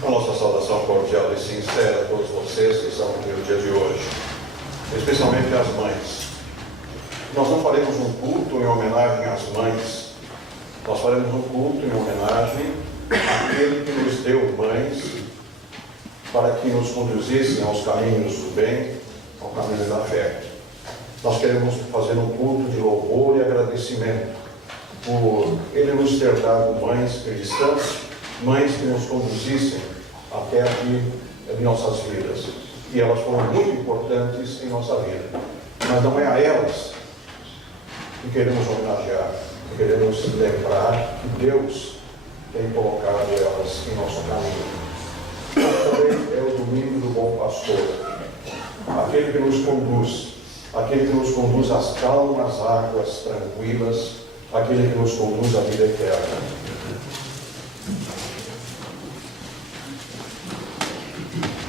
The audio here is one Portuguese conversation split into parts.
A nossa saudação cordial e sincera a todos vocês que estão aqui no dia de hoje, especialmente às mães. Nós não faremos um culto em homenagem às mães, nós faremos um culto em homenagem àquele que nos deu mães para que nos conduzissem aos caminhos do bem, ao caminho da fé. Nós queremos fazer um culto de louvor e agradecimento por Ele nos ter dado mães cristãs, mães que nos conduzissem até aqui em nossas vidas. E elas foram muito importantes em nossa vida. Mas não é a elas que queremos homenagear, que queremos lembrar que Deus tem colocado elas em nosso caminho. Mas também é o domingo do bom pastor, aquele que nos conduz às calmas águas tranquilas, aquele que nos conduz à vida eterna.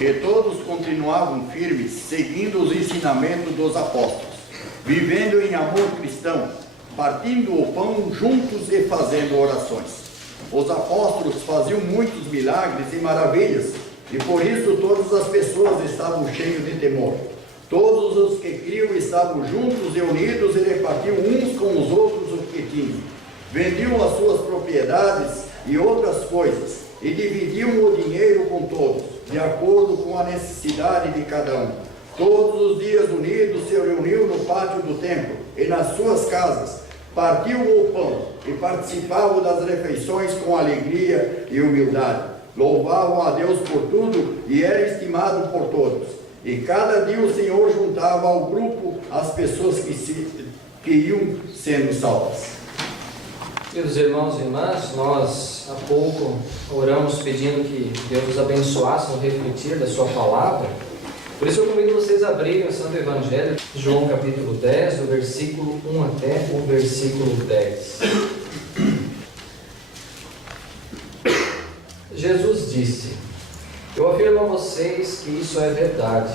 E todos continuavam firmes, seguindo os ensinamentos dos apóstolos, vivendo em amor cristão, partindo o pão juntos e fazendo orações. Os apóstolos faziam muitos milagres e maravilhas, e por isso todas as pessoas estavam cheias de temor. Todos os que criam estavam juntos e unidos e repartiam uns com os outros o que tinham. Vendiam as suas propriedades e outras coisas, e dividiam o dinheiro com todos, de acordo com a necessidade de cada um. Todos os dias unidos se reuniam no pátio do templo e nas suas casas, partiam o pão e participavam das refeições com alegria e humildade. Louvavam a Deus por tudo e era estimado por todos. E cada dia o Senhor juntava ao grupo as pessoas que iam sendo salvas. Queridos irmãos e irmãs, nós há pouco oramos pedindo que Deus nos abençoasse no refletir da sua palavra. Por isso eu convido vocês a abrirem o Santo Evangelho, João capítulo 10, do versículo 1 até o versículo 10. Jesus disse: eu afirmo a vocês que isso é verdade.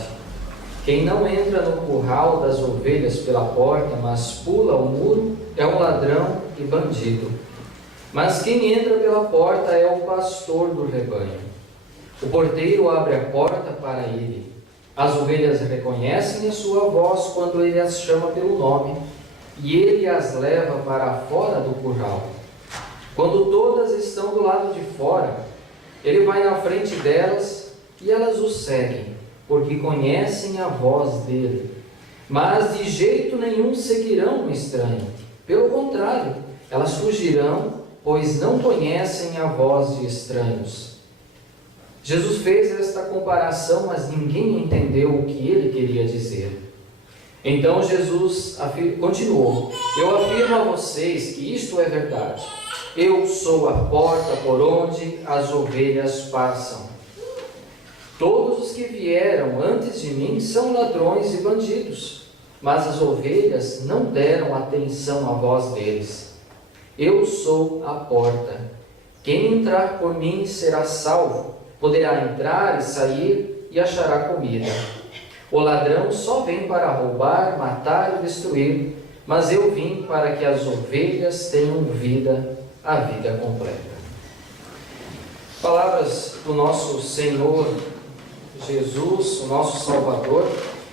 Quem não entra no curral das ovelhas pela porta, mas pula o muro, é um ladrão e bandido. Mas quem entra pela porta é o pastor do rebanho. O porteiro abre a porta para ele. As ovelhas reconhecem a sua voz quando ele as chama pelo nome, e ele as leva para fora do curral. Quando todas estão do lado de fora, ele vai na frente delas e elas o seguem, porque conhecem a voz dele. Mas de jeito nenhum seguirão um estranho. Pelo contrário, elas fugirão, pois não conhecem a voz de estranhos. Jesus fez esta comparação, mas ninguém entendeu o que ele queria dizer. Então Jesus continuou: eu afirmo a vocês que isto é verdade. Eu sou a porta por onde as ovelhas passam. Todos os que vieram antes de mim são ladrões e bandidos, mas as ovelhas não deram atenção à voz deles. Eu sou a porta. Quem entrar por mim será salvo, poderá entrar e sair e achará comida. O ladrão só vem para roubar, matar e destruir, mas eu vim para que as ovelhas tenham vida, a vida completa. Palavras do nosso Senhor Jesus, o nosso Salvador.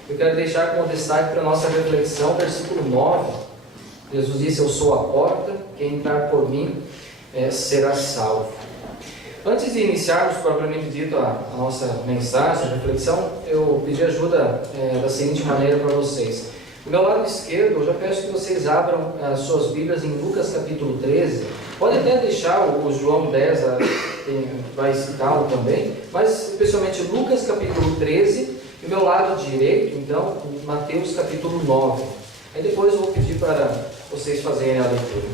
Eu quero deixar como destaque para a nossa reflexão, versículo 9. Jesus disse: eu sou a porta, quem entrar por mim será salvo. Antes de iniciarmos propriamente dito a nossa mensagem, a reflexão, eu pedi ajuda da seguinte maneira para vocês. Do meu lado esquerdo, eu já peço que vocês abram as suas Bíblias em Lucas capítulo 13. Pode até deixar o João 10, vai citá-lo também, mas especialmente Lucas capítulo 13, e o meu lado direito, então, Mateus capítulo 9. Aí depois eu vou pedir para vocês fazerem a leitura.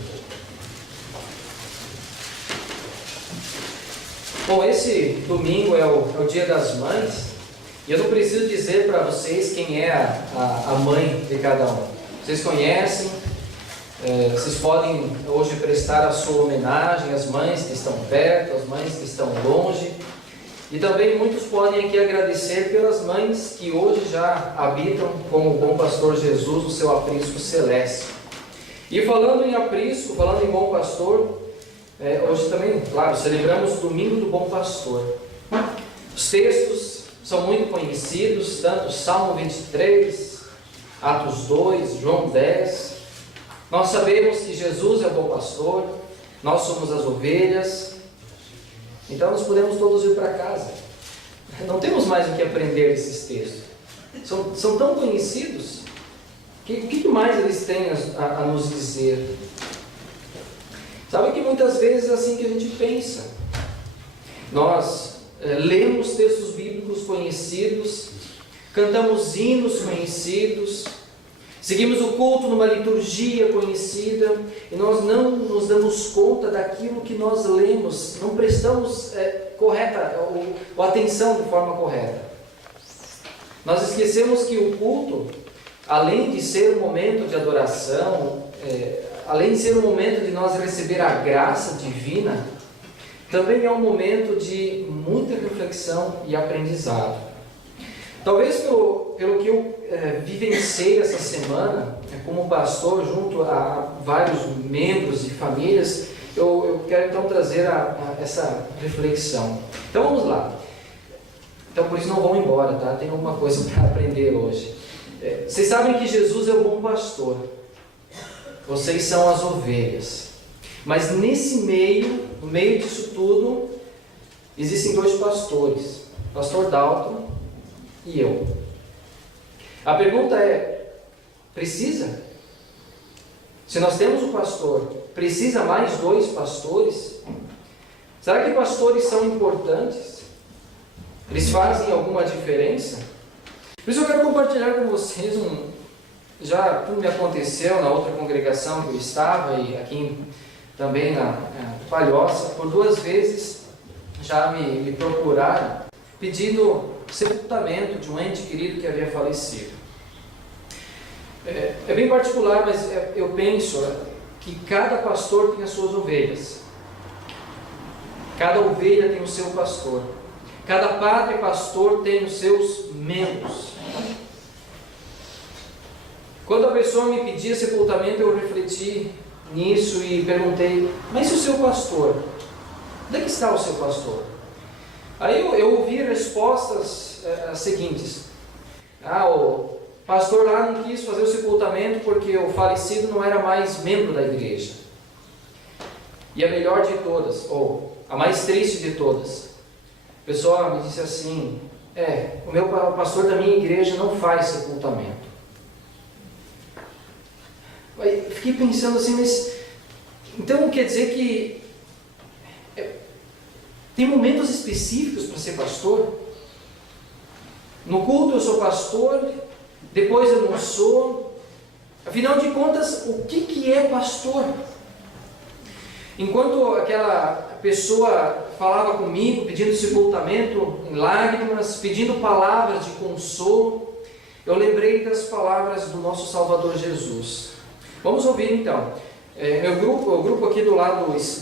Bom, esse domingo é o Dia das Mães, e eu não preciso dizer para vocês quem é a mãe de cada um. Vocês conhecem, vocês podem hoje prestar a sua homenagem às mães que estão perto, às mães que estão longe, e também muitos podem aqui agradecer pelas mães que hoje já habitam com o bom pastor Jesus o seu aprisco celeste. E falando em aprisco, falando em bom pastor, hoje também, claro, celebramos o domingo do bom pastor. Os textos são muito conhecidos, tanto Salmo 23, Atos 2, João 10. Nós sabemos que Jesus é o bom pastor, nós somos as ovelhas, então nós podemos todos ir para casa. Não temos mais o que aprender desses textos. São tão conhecidos, o que mais eles têm a nos dizer? Sabe que muitas vezes é assim que a gente pensa. Nós lemos textos bíblicos conhecidos, cantamos hinos conhecidos, seguimos o culto numa liturgia conhecida, e nós não nos damos conta daquilo que nós lemos, não prestamos ou atenção de forma correta. Nós esquecemos que o culto, além de ser um momento de adoração, além de ser um momento de nós receber a graça divina, também é um momento de muita reflexão e aprendizado. Talvez pelo que eu vivenciei essa semana, como pastor, junto a vários membros e famílias, eu quero então trazer essa reflexão. Então vamos lá. Então por isso não vão embora, tá? Tem alguma coisa para aprender hoje. Vocês sabem que Jesus é o bom pastor. Vocês são as ovelhas. Mas nesse meio, no meio disso tudo, existem dois pastores. O pastor Dalton e eu. A pergunta é, precisa? Se nós temos um pastor, precisa mais dois pastores? Será que pastores são importantes? Eles fazem alguma diferença? Por isso eu quero compartilhar com vocês já tudo me aconteceu na outra congregação que eu estava e aqui também na Palhoça. Por 2 vezes já me procuraram pedindo sepultamento de um ente querido que havia falecido. É bem particular, mas eu penso que cada pastor tem as suas ovelhas. Cada ovelha tem o seu pastor. Cada padre e pastor tem os seus membros. Quando a pessoa me pedia sepultamento, eu refleti nisso e perguntei, mas e o seu pastor? Onde é que está o seu pastor? Aí eu ouvi respostas seguintes. O pastor lá não quis fazer o sepultamento porque o falecido não era mais membro da igreja. E a melhor de todas, ou a mais triste de todas, a pessoa me disse assim, o pastor da minha igreja não faz sepultamento. Eu fiquei pensando assim, mas então quer dizer que tem momentos específicos para ser pastor? No culto eu sou pastor, depois eu não sou. Afinal de contas, o que é pastor? Enquanto aquela pessoa falava comigo, pedindo sepultamento em lágrimas, pedindo palavras de consolo, eu lembrei das palavras do nosso Salvador Jesus. Vamos ouvir então. O grupo aqui do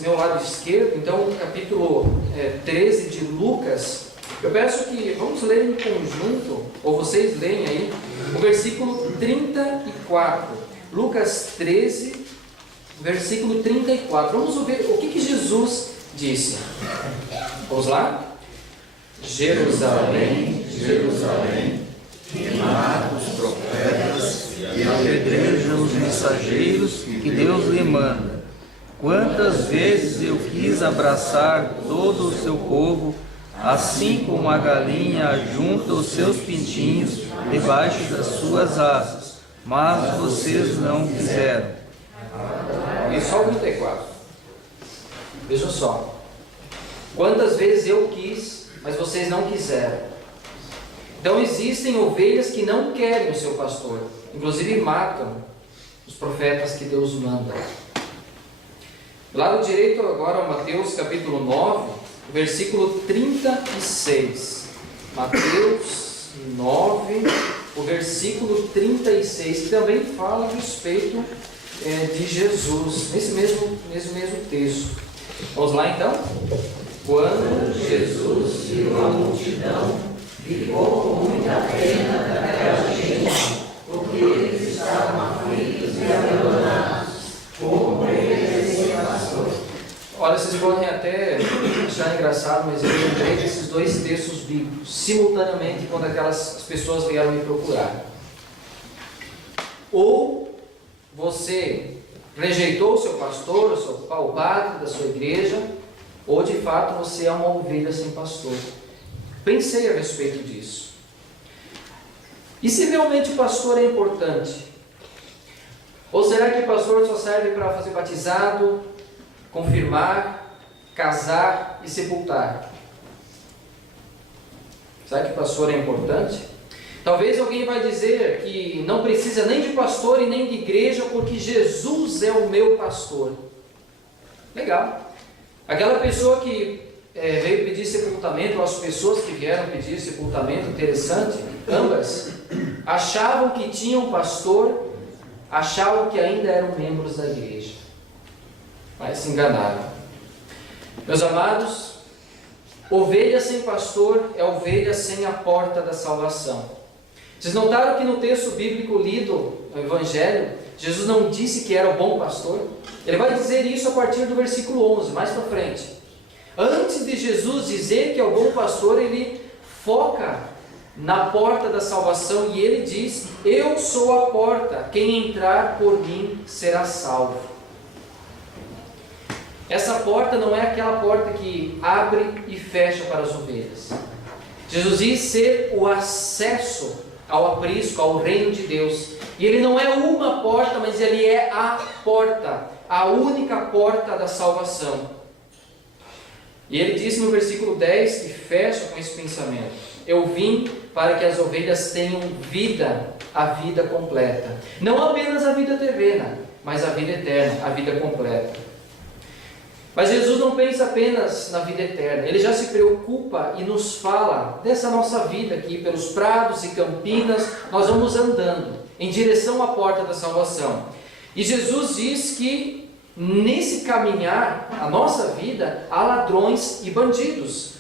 meu lado esquerdo, então capítulo 13 de Lucas. Eu peço que vamos ler em conjunto, ou vocês leem aí, o versículo 34. Lucas 13, versículo 34. Vamos ouvir o que Jesus disse. Vamos lá? Jerusalém, Jerusalém, que mata os profetas e apedreja os mensageiros que Deus lhe manda. Quantas vezes eu quis abraçar todo o seu povo, assim como a galinha junta os seus pintinhos debaixo das suas asas, mas vocês não quiseram. E só o 34. Vejam só. Quantas vezes eu quis, mas vocês não quiseram. Então existem ovelhas que não querem o seu pastor, inclusive matam os profetas que Deus manda. Do lado direito agora, Mateus capítulo 9, versículo 36. Mateus 9, o versículo 36, que também fala a respeito de Jesus, nesse mesmo texto. Vamos lá então? Quando Jesus viu a multidão, ficou com muita pena daquela gente, porque eles estavam aflitos e abandonados, como ovelhas sem pastor. Olha, vocês podem até achar engraçado, mas eu lembrei desses dois textos bíblicos simultaneamente quando aquelas pessoas vieram me procurar. Ou você rejeitou o seu pastor, o padre da sua igreja, ou de fato você é uma ovelha sem pastor. Pensei a respeito disso. E se realmente o pastor é importante? Ou será que o pastor só serve para fazer batizado, confirmar, casar e sepultar? Será que o pastor é importante? Talvez alguém vai dizer que não precisa nem de pastor e nem de igreja, porque Jesus é o meu pastor. Legal. Aquela pessoa que veio pedir sepultamento, ou as pessoas que vieram pedir sepultamento, interessante, ambas achavam que tinham pastor, achavam que ainda eram membros da igreja, mas se enganaram. Meus amados, ovelha sem pastor é ovelha sem a porta da salvação. Vocês notaram que no texto bíblico lido, no Evangelho, Jesus não disse que era o bom pastor? Ele vai dizer isso a partir do versículo 11, mais para frente. Antes de Jesus dizer que é o bom pastor, ele foca na porta da salvação e ele diz: eu sou a porta, quem entrar por mim será salvo. Essa porta não é aquela porta que abre e fecha para as ovelhas. Jesus diz ser o acesso ao aprisco, ao reino de Deus. E ele não é uma porta, mas ele é a porta, a única porta da salvação. E ele diz no versículo 10, que fecha com esse pensamento: eu vim para que as ovelhas tenham vida, a vida completa. Não apenas a vida terrena, mas a vida eterna, a vida completa. Mas Jesus não pensa apenas na vida eterna, Ele já se preocupa e nos fala dessa nossa vida aqui, pelos prados e campinas, nós vamos andando em direção à porta da salvação. E Jesus diz que nesse caminhar, a nossa vida, há ladrões e bandidos.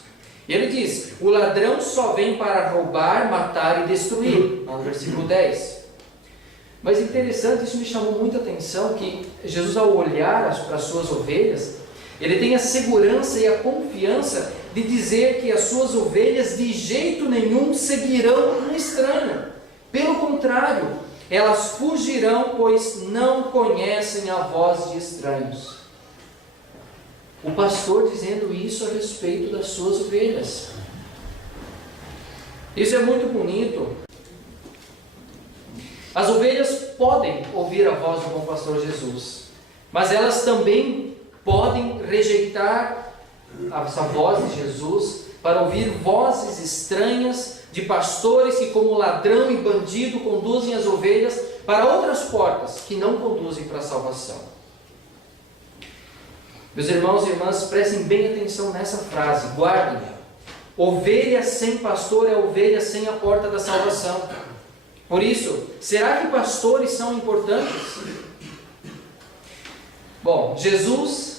E Ele diz: o ladrão só vem para roubar, matar e destruir, no versículo 10. Mas interessante, isso me chamou muita atenção, que Jesus, ao olhar para as suas ovelhas, Ele tem a segurança e a confiança de dizer que as suas ovelhas de jeito nenhum seguirão um estranho. Pelo contrário, elas fugirão, pois não conhecem a voz de estranhos. O pastor dizendo isso a respeito das suas ovelhas. Isso é muito bonito. As ovelhas podem ouvir a voz do bom pastor Jesus, mas elas também podem rejeitar essa voz de Jesus para ouvir vozes estranhas de pastores que, como ladrão e bandido, conduzem as ovelhas para outras portas que não conduzem para a salvação. Meus irmãos e irmãs, prestem bem atenção nessa frase, guardem-a. Ovelha sem pastor é ovelha sem a porta da salvação. Por isso, será que pastores são importantes? Bom, Jesus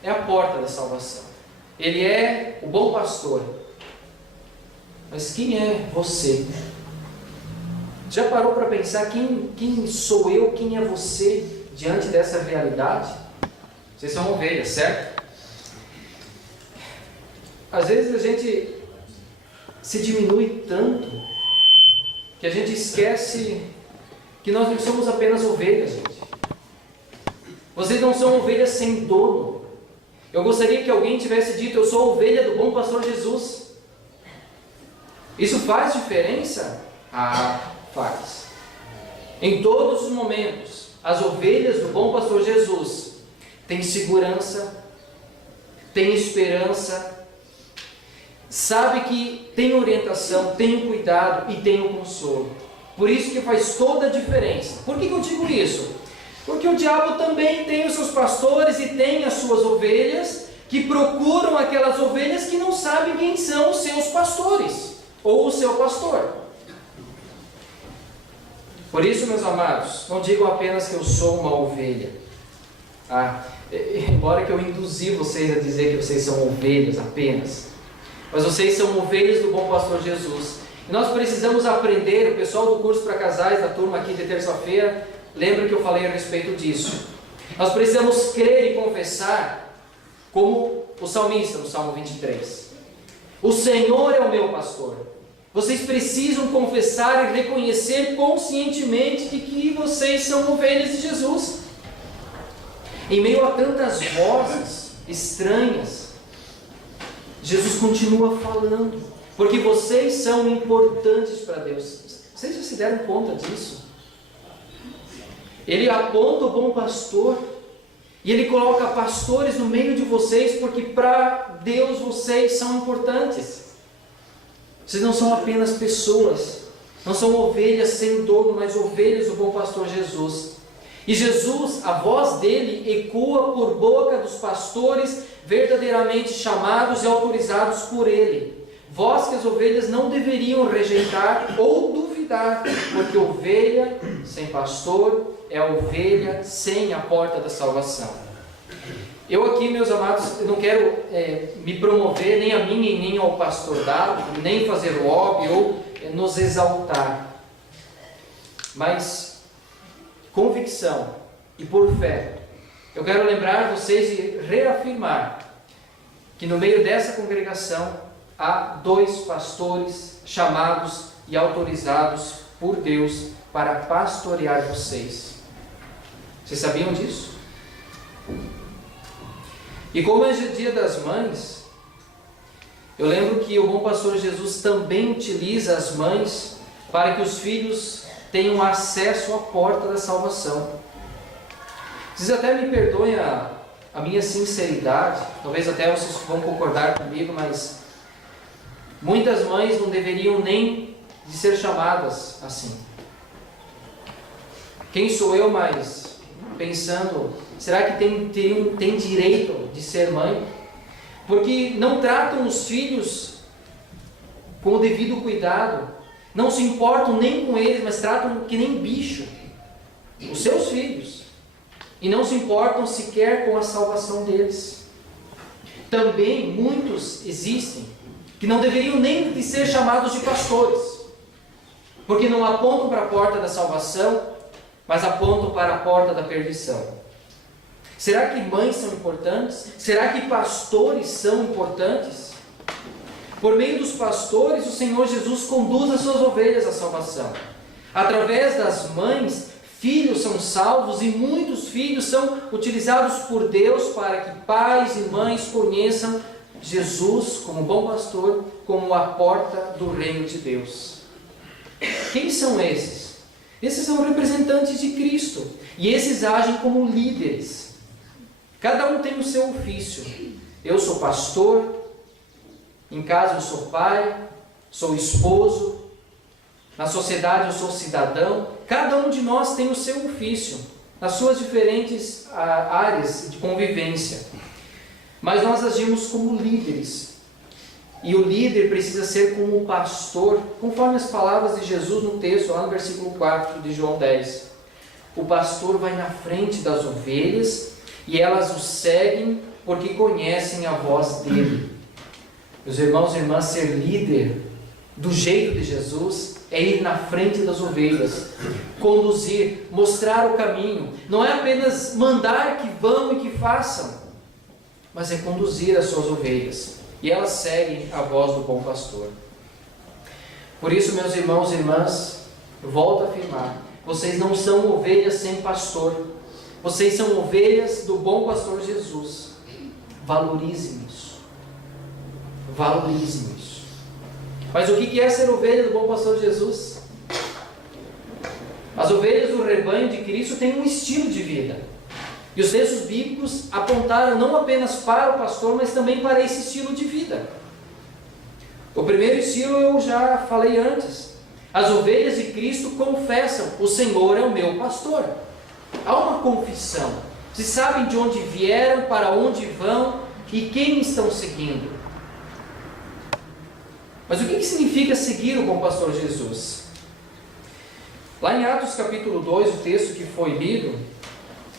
é a porta da salvação. Ele é o bom pastor. Mas quem é você? Já parou para pensar quem sou eu, quem é você diante dessa realidade? Vocês são ovelhas, certo? Às vezes a gente se diminui tanto que a gente esquece que nós não somos apenas ovelhas, gente. Vocês não são ovelhas sem dono. Eu gostaria que alguém tivesse dito: eu sou ovelha do bom pastor Jesus. Isso faz diferença? Ah, faz. Em todos os momentos, as ovelhas do bom pastor Jesus têm segurança, têm esperança, sabe que tem orientação, tem o cuidado e tem o consolo. Por isso que faz toda a diferença. Por que eu digo isso? Porque o diabo também tem os seus pastores e tem as suas ovelhas, que procuram aquelas ovelhas que não sabem quem são os seus pastores, ou o seu pastor. Por isso, meus amados, não digam apenas que eu sou uma ovelha. Embora que eu induzi vocês a dizer que vocês são ovelhas apenas, mas vocês são ovelhas do bom pastor Jesus. E nós precisamos aprender. O pessoal do curso para casais, da turma aqui de terça-feira, lembra que eu falei a respeito disso. Nós precisamos crer e confessar como o salmista no Salmo 23. O Senhor é o meu pastor. Vocês precisam confessar e reconhecer conscientemente de que vocês são ovelhas de Jesus. Em meio a tantas vozes estranhas, Jesus continua falando, porque vocês são importantes para Deus. Vocês já se deram conta disso? Ele aponta o bom pastor, e Ele coloca pastores no meio de vocês, porque para Deus vocês são importantes. Vocês não são apenas pessoas, não são ovelhas sem dono, mas ovelhas do bom pastor Jesus. E Jesus, a voz dele ecoa por boca dos pastores verdadeiramente chamados e autorizados por ele. Voz que as ovelhas não deveriam rejeitar ou duvidar, porque ovelha sem pastor é ovelha sem a porta da salvação. Eu aqui, meus amados, eu não quero me promover nem a mim e nem ao pastor Dado, nem fazer lobby ou nos exaltar. Mas convicção e por fé, eu quero lembrar vocês e reafirmar que no meio dessa congregação há 2 pastores chamados e autorizados por Deus para pastorear vocês. Vocês sabiam disso? E como é o Dia das Mães, eu lembro que o bom pastor Jesus também utiliza as mães para que os filhos tenham acesso à porta da salvação. Vocês até me perdoem a minha sinceridade, talvez até vocês vão concordar comigo, mas muitas mães não deveriam nem de ser chamadas assim. Quem sou eu, mas pensando, será que tem direito de ser mãe? Porque não tratam os filhos com o devido cuidado, não se importam nem com eles, mas tratam que nem bicho, os seus filhos, e não se importam sequer com a salvação deles. Também muitos existem que não deveriam nem de ser chamados de pastores, porque não apontam para a porta da salvação, mas apontam para a porta da perdição. Será que mães são importantes? Será que pastores são importantes? Por meio dos pastores, o Senhor Jesus conduz as suas ovelhas à salvação. Através das mães, filhos são salvos, e muitos filhos são utilizados por Deus para que pais e mães conheçam Jesus como bom pastor, como a porta do reino de Deus. Quem são esses? Esses são representantes de Cristo, e esses agem como líderes. Cada um tem o seu ofício. Eu sou pastor, em casa eu sou pai, sou esposo, na sociedade eu sou cidadão. Cada um de nós tem o seu ofício, nas suas diferentes áreas de convivência. Mas nós agimos como líderes. E o líder precisa ser como o pastor, conforme as palavras de Jesus no texto, lá no versículo 4 de João 10. O pastor vai na frente das ovelhas e elas o seguem porque conhecem a voz dele. Meus irmãos e irmãs, ser líder do jeito de Jesus é ir na frente das ovelhas, conduzir, mostrar o caminho. Não é apenas mandar que vão e que façam, mas é conduzir as suas ovelhas, e elas seguem a voz do bom pastor. Por isso, meus irmãos e irmãs, eu volto a afirmar, vocês não são ovelhas sem pastor, vocês são ovelhas do bom pastor Jesus. Valorizem isso. Valorizem isso. Mas o que é ser ovelha do bom pastor Jesus? As ovelhas do rebanho de Cristo têm um estilo de vida. E os textos bíblicos apontaram não apenas para o pastor, mas também para esse estilo de vida. O primeiro estilo eu já falei antes. As ovelhas de Cristo confessam: o Senhor é o meu pastor. Há uma confissão. Vocês sabem de onde vieram, para onde vão e quem estão seguindo. Mas o que significa seguir o bom pastor Jesus? Lá em Atos capítulo 2, o texto que foi lido,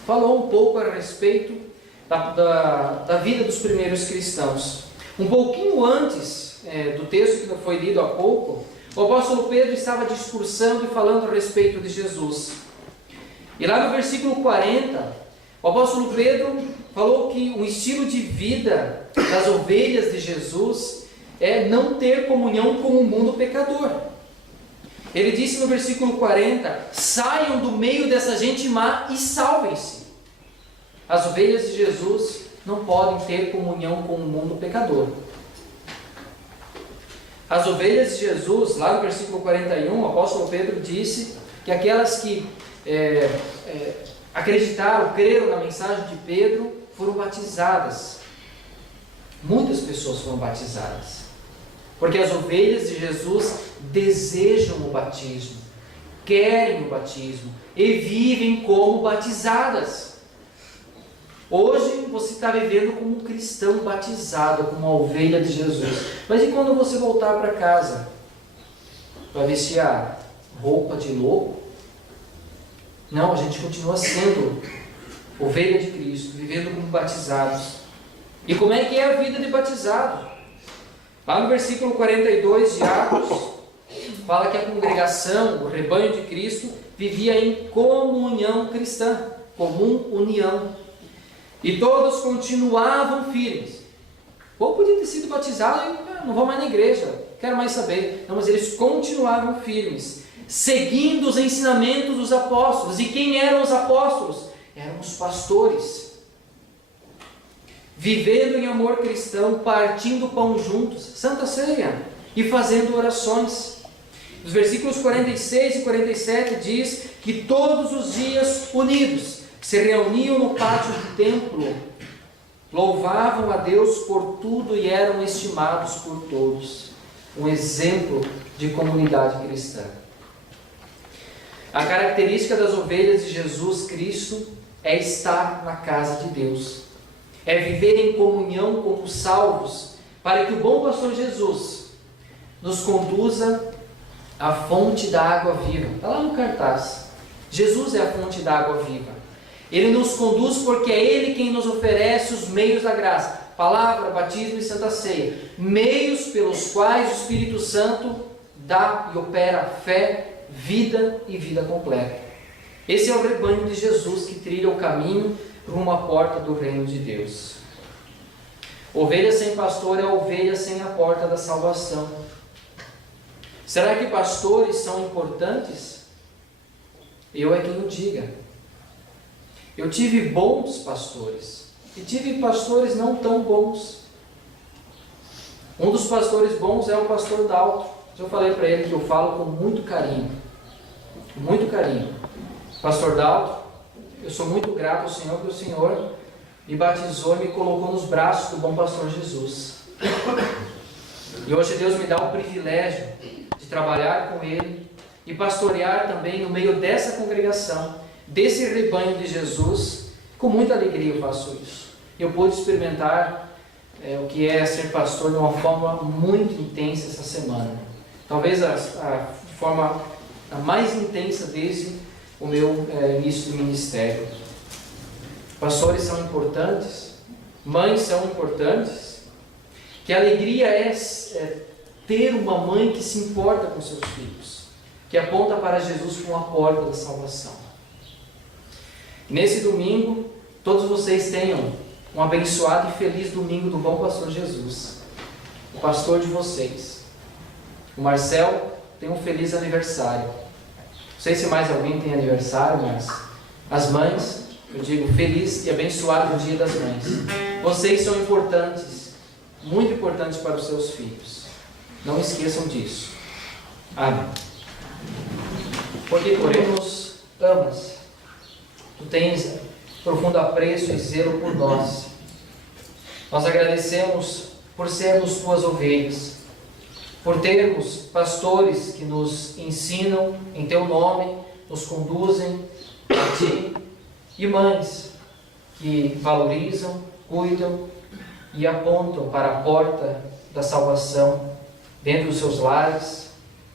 falou um pouco a respeito da vida dos primeiros cristãos. Um pouquinho antes do texto que foi lido há pouco, o apóstolo Pedro estava discursando e falando a respeito de Jesus. E lá no versículo 40, O apóstolo Pedro falou que o estilo de vida das ovelhas de Jesus é não ter comunhão com o mundo pecador. Ele disse no versículo 40: saiam do meio dessa gente má e salvem-se. As ovelhas de Jesus não podem ter comunhão com o mundo pecador. As ovelhas de Jesus, lá no versículo 41, o apóstolo Pedro disse que aquelas que acreditaram, creram na mensagem de Pedro, foram batizadas. Muitas pessoas foram batizadas, porque as ovelhas de Jesus desejam o batismo, querem o batismo e vivem como batizadas. Hoje você está vivendo como um cristão batizado, como uma ovelha de Jesus. Mas e quando você voltar para casa? Vai vestir a roupa de lobo? Não, a gente continua sendo ovelha de Cristo, vivendo como batizados. E como é que é a vida de batizado? Lá no versículo 42 de Atos, fala que a congregação, o rebanho de Cristo, vivia em comunhão cristã, comum união. E todos continuavam firmes. Ou podia ter sido batizado e não vou mais na igreja, quero mais saber. Não, mas eles continuavam firmes, seguindo os ensinamentos dos apóstolos. E quem eram os apóstolos? Eram os pastores. Vivendo em amor cristão, partindo o pão juntos, Santa Ceia, e fazendo orações. Os versículos 46 e 47 diz que todos os dias unidos se reuniam no pátio do templo, louvavam a Deus por tudo e eram estimados por todos. Um exemplo de comunidade cristã. A característica das ovelhas de Jesus Cristo é estar na casa de Deus, é viver em comunhão com os salvos, para que o bom pastor Jesus nos conduza à fonte da água viva. Está lá no cartaz. Jesus é a fonte da água viva. Ele nos conduz porque é Ele quem nos oferece os meios da graça, palavra, batismo e santa ceia, meios pelos quais o Espírito Santo dá e opera fé, vida e vida completa. Esse é o rebanho de Jesus que trilha o caminho rumo à porta do reino de Deus. Ovelha sem pastor é ovelha sem a porta da salvação. Será que pastores são importantes? Eu é quem o diga. Eu tive bons pastores e tive pastores não tão bons. Um dos pastores bons é o pastor Dalton. Eu falei para ele que eu falo com muito carinho. Muito carinho. Pastor Dalton, eu sou muito grato ao Senhor, porque o Senhor me batizou e me colocou nos braços do bom pastor Jesus. E hoje Deus me dá o privilégio de trabalhar com ele e pastorear também no meio dessa congregação, desse rebanho de Jesus. Com muita alegria eu faço isso. Eu pude experimentar o que é ser pastor de uma forma muito intensa essa semana. Talvez a forma mais intensa desde o meu início do ministério. Pastores são importantes, mães são importantes. Que alegria é ter uma mãe que se importa com seus filhos, que aponta para Jesus como a porta da salvação. Nesse domingo, todos vocês tenham um abençoado e feliz domingo do bom pastor Jesus, o pastor de vocês. O Marcel tem um feliz aniversário. Não sei se mais alguém tem aniversário, mas as mães, eu digo feliz e abençoado dia das mães. Vocês são importantes, muito importantes para os seus filhos. Não esqueçam disso. Amém. Porque porém nos amas. Tu tens profundo apreço e zelo por nós. Nós agradecemos por sermos tuas ovelhas, por termos pastores que nos ensinam em teu nome, nos conduzem a ti, e mães que valorizam, cuidam e apontam para a porta da salvação dentro dos seus lares,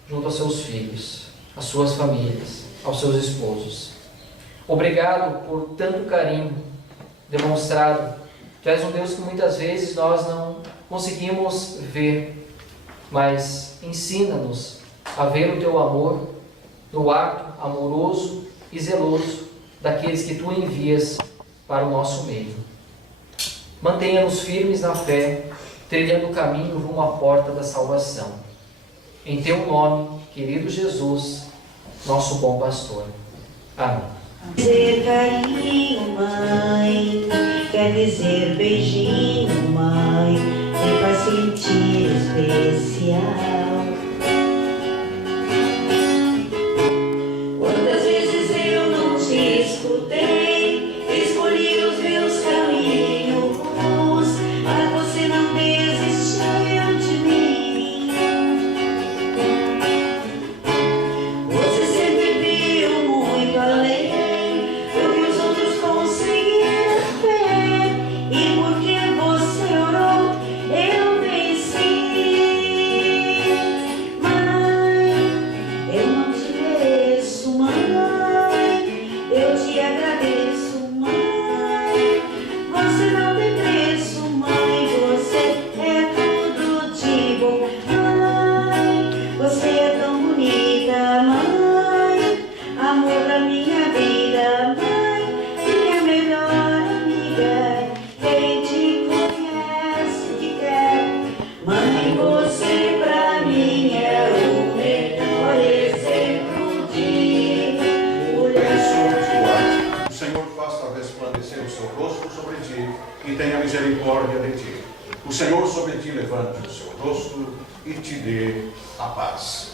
junto aos seus filhos, às suas famílias, aos seus esposos. Obrigado por tanto carinho demonstrado. Tu és um Deus que muitas vezes nós não conseguimos ver, mas ensina-nos a ver o teu amor no ato amoroso e zeloso daqueles que tu envias para o nosso meio. Mantenha-nos firmes na fé, trilhando o caminho rumo à porta da salvação. Em teu nome, querido Jesus, nosso bom pastor. Amém. Dizer carinho, mãe, quer dizer beijinho, mãe, me faz sentir especial. Quantas vezes eu não te escutei, escolhi os meus caminhos, mas você não desistiu de mim. Você sempre viu muito além do que os outros conseguiram ver, e porque você orou, eu venci. Mãe, eu não te mereço, mãe, eu te agradeço, mãe. Você não tem preço, mãe, você é tudo de bom. Mãe, você é tão bonita, mãe, amor da minha vida, mãe, minha melhor amiga. Quem te conhece te quer, mãe, você pra mim é o melhor exemplo de mulher. O Senhor faça resplandecer o seu rosto sobre ti e tenha misericórdia de ti. O Senhor sobre ti levante o seu rosto e te dê a paz.